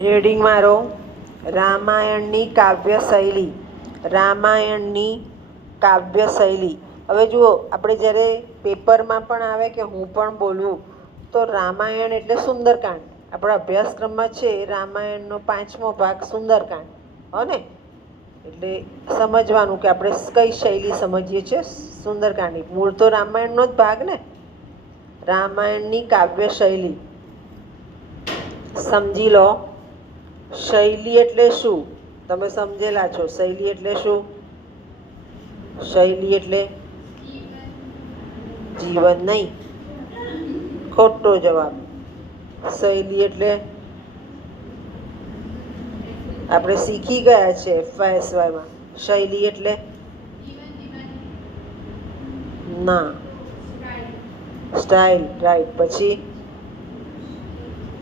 Heading મારો રામાયણની કાવ્ય શૈલી. રામાયણની કાવ્ય શૈલી. હવે જુઓ, આપણે જ્યારે પેપરમાં પણ આવે કે હું પણ બોલું તો રામાયણ એટલે સુંદરકાંડ. આપણા અભ્યાસક્રમમાં છે રામાયણનો 5મો ભાગ સુંદરકાંડ. હો ને? એટલે સમજવાનું કે આપણે કઈ શૈલી સમજીએ છીએ સુંદરકાંડની. મૂળ તો રામાયણનો જ ભાગ ને. રામાયણની કાવ્ય શૈલી સમજી લો. શૈલી એટલે શું? તમે સમજેલા છો. શૈલી એટલે શું? શૈલી એટલે જીવન નહીં. ખોટો જવાબ. શૈલી એટલે આપણે શીખી ગયા છે FYSYમાં. શૈલી એટલે ના, સ્ટાઇલ. રાઈટ.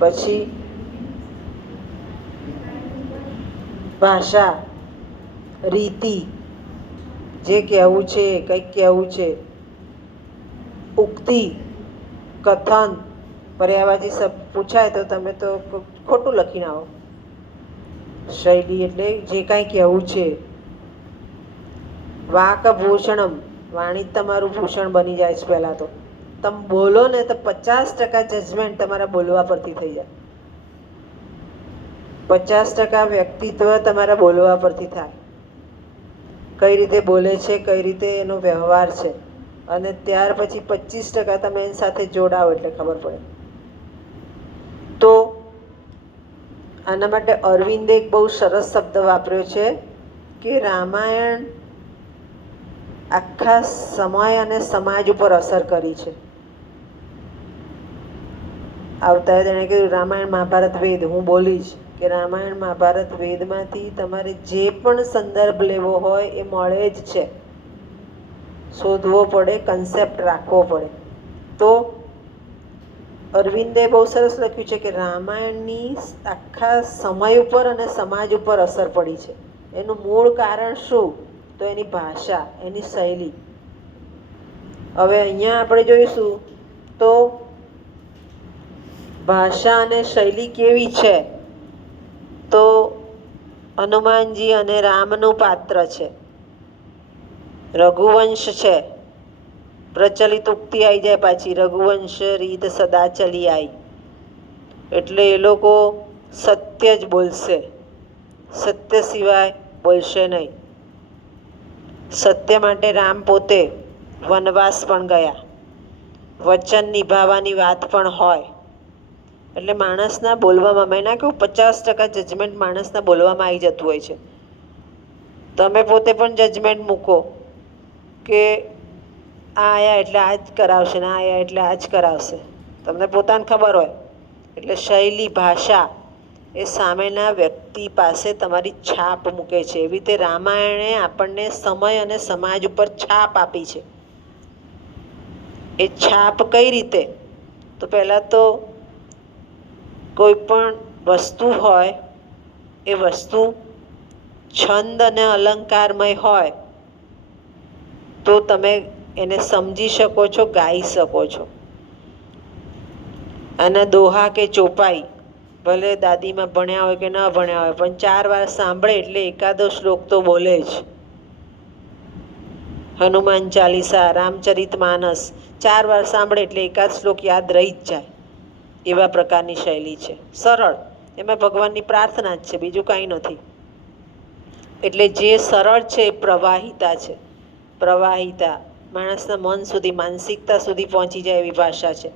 પછી ભાષા, રીતિ, જે કહેવું છે કંઈક કહેવું છે. ઉક્તિ, કથન. પર્યાયવાચી શબ્દ પૂછાય તો તમે તો ખોટું લખીને આવો. શૈલી એટલે જે કાંઈ કહેવું છે. વાકભૂષણમ. વાણી તમારું ભૂષણ બની જાય છે. પહેલાં તો તમે બોલો ને તો 50% જજમેન્ટ તમારા બોલવા પરથી થઈ જાય. 50% વ્યક્તિત્વ તમારા બોલવા પરથી થાય. કઈ રીતે બોલે છે, કઈ રીતે એનો વ્યવહાર છે. અને ત્યાર પછી 25% તમે એની સાથે જોડાઓ એટલે ખબર પડે. તો આના માટે અરવિંદે એક બહુ સરસ શબ્દ વાપર્યો છે કે રામાયણ આખા સમય અને સમાજ ઉપર અસર કરી છે. આવતા તેણે કીધું રામાયણ મહાભારત વેદ. હું બોલીશ કે રામાયણ મહાભારત વેદમાંથી તમારે જે પણ સંદર્ભ લેવો હોય એ મળે જ છે. શોધવો પડે, કન્સેપ્ટ રાખવો પડે. તો અરવિંદે બહુ સરસ લખ્યું છે કે રામાયણની આખા સમય ઉપર અને સમાજ ઉપર અસર પડી છે. એનું મૂળ કારણ શું? તો એની ભાષા, એની શૈલી. હવે અહીંયા આપણે જોઈશું તો ભાષા અને શૈલી કેવી છે. તો હનુમાનજી અને રામનું પાત્ર છે. રઘુવંશ છે. પ્રચલિત ઉક્તિ આવી જાય પાછી, રઘુવંશ રીત સદા ચલી આવી. એટલે એ લોકો સત્ય જ બોલશે, સત્ય સિવાય બોલશે નહીં. સત્ય માટે રામ પોતે વનવાસ પણ ગયા. વચન નિભાવવાની વાત પણ હોય. એટલે માણસના બોલવામાં, મેં ના કહું 50% જજમેન્ટ માણસના બોલવામાં આવી જતું હોય છે. તમે પોતે પણ જજમેન્ટ મૂકો કે આ આયા એટલે આ જ કરાવશે ને આ આયા એટલે આ જ કરાવશે. તમને પોતાને ખબર હોય. એટલે શૈલી, ભાષા એ સામેના વ્યક્તિ પાસે તમારી છાપ મૂકે છે. એવી રીતે રામાયણે આપણને સમય અને સમાજ ઉપર છાપ આપી છે. એ છાપ કઈ રીતે? તો પહેલાં તો કોઈ પણ વસ્તુ હોય એ વસ્તુ છંદ અને અલંકારમય હોય તો તમે એને સમજી શકો છો, ગાઈ શકો છો. અને દોહા કે ચોપાઈ, ભલે દાદીમાં ભણ્યા હોય કે ન ભણ્યા હોય, પણ 4 વાર સાંભળે એટલે એકાદો શ્લોક તો બોલે જ. હનુમાન ચાલીસા, રામચરિત માનસ 4 વાર સાંભળે એટલે એકાદ શ્લોક યાદ રહી જ જાય. એવા પ્રકારની શૈલી છે. સરળ. એમાં ભગવાનની પ્રાર્થના જ છે, બીજું કાંઈ નથી. એટલે જે સરળ છે એ પ્રવાહિતા છે. પ્રવાહિતા માણસના મન સુધી, માનસિકતા સુધી પહોંચી જાય એવી ભાષા છે.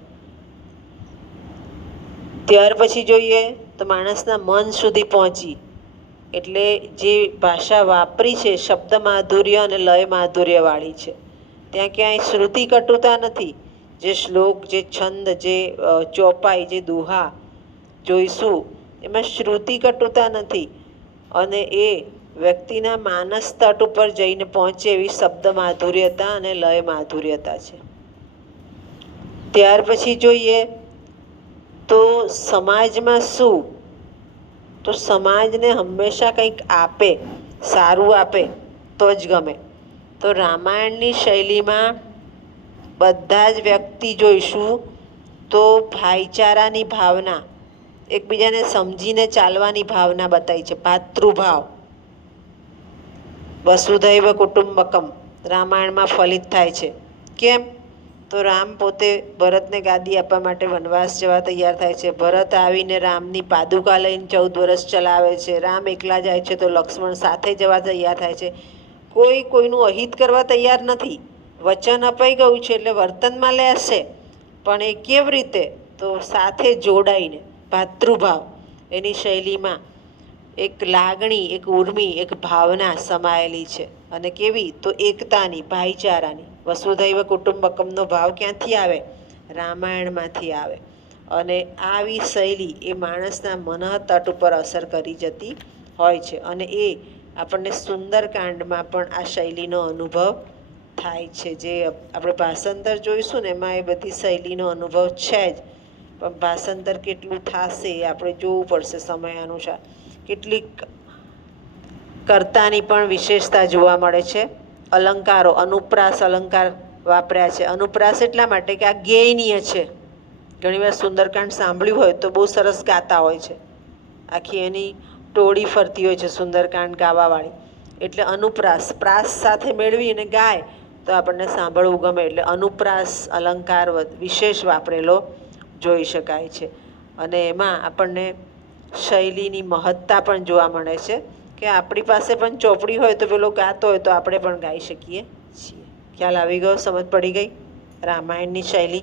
ત્યાર પછી જોઈએ તો માણસના મન સુધી પહોંચી. એટલે જે ભાષા વાપરી છે શબ્દ માધુર્ય અને લય માધુર્યવાળી છે. ત્યાં ક્યાંય શ્રુતિ કટુતા નથી. જે શ્લોક, જે છંદ, જે ચોપાઈ, જે દુહા જોઈશું એમાં શ્રુતિ કટુતા નથી. અને એ વ્યક્તિના માનસ તટ ઉપર જઈને પહોંચે એવી શબ્દ માધુર્યતા અને લય માધુર્યતા છે. ત્યાર પછી જોઈએ તો સમાજમાં શું? તો સમાજને હંમેશા કંઈક આપે, સારું આપે તો જ ગમે. તો રામાયણની શૈલીમાં બધા જ વ્યક્તિ જોઈશું તો ભાઈચારાની ભાવના, એકબીજાને સમજીને ચાલવાની ભાવના બતાવી છે, ભાતૃભાવ. વસુધૈવ કુટુંબકમ રામાયણમાં ફલિત થાય છે. કેમ? તો રામ પોતે ભરતને ગાદી આપવા માટે વનવાસ જવા તૈયાર થાય છે. ભરત આવીને રામની પાદુકા લઈને 14 વર્ષ ચલાવે છે. રામ એકલા જાય છે તો લક્ષ્મણ સાથે જવા તૈયાર થાય છે. કોઈ કોઈનું અહિત કરવા તૈયાર નથી. વચન અપાઈ ગયું છે એટલે વર્તનમાં લેશે, પણ એ કેવી રીતે? તો સાથે જોડાઈને ભાતૃભાવ એની શૈલીમાં એક લાગણી, એક ઉર્મી, એક ભાવના સમાયેલી છે. અને કેવી? તો એકતાની, ભાઈચારાની. વસુધૈવ કુટુંબકમનો ભાવ ક્યાંથી આવે? રામાયણમાંથી આવે. અને આવી શૈલી એ માણસના મનઃતટ ઉપર અસર કરી જતી હોય છે. અને એ આપણને સુંદરકાંડમાં પણ આ શૈલીનો અનુભવ થાય છે. જે આપણે ભાષાંતર જોઈશું ને એમાં એ બધી શૈલીનો અનુભવ છે જ, પણ ભાષાંતર કેટલું થશે એ આપણે જોવું પડશે સમય અનુસાર. કેટલીક કર્તાની પણ વિશેષતા જોવા મળે છે. અલંકારો, અનુપ્રાસ અલંકાર વાપર્યા છે. અનુપ્રાસ એટલા માટે કે આ જ્ઞેયનીય છે. ઘણીવાર સુંદરકાંડ સાંભળ્યું હોય તો બહુ સરસ ગાતા હોય છે, આખી એની ટોળી ફરતી હોય છે સુંદરકાંડ ગાવાવાળી. એટલે અનુપ્રાસ, પ્રાસ સાથે મેળવી અને ગાય તો આપણને સાંભળવું ગમે. એટલે અનુપ્રાસ અલંકાર વિશેષ વાપરેલો જોઈ શકાય છે. અને એમાં આપણને શૈલીની મહત્તા પણ જોવા મળે છે કે આપણી પાસે પણ ચોપડી હોય તો પેલો ગાતો હોય તો આપણે પણ ગાઈ શકીએ છીએ. ખ્યાલ આવી ગયો? સમજ પડી ગઈ રામાયણની શૈલી?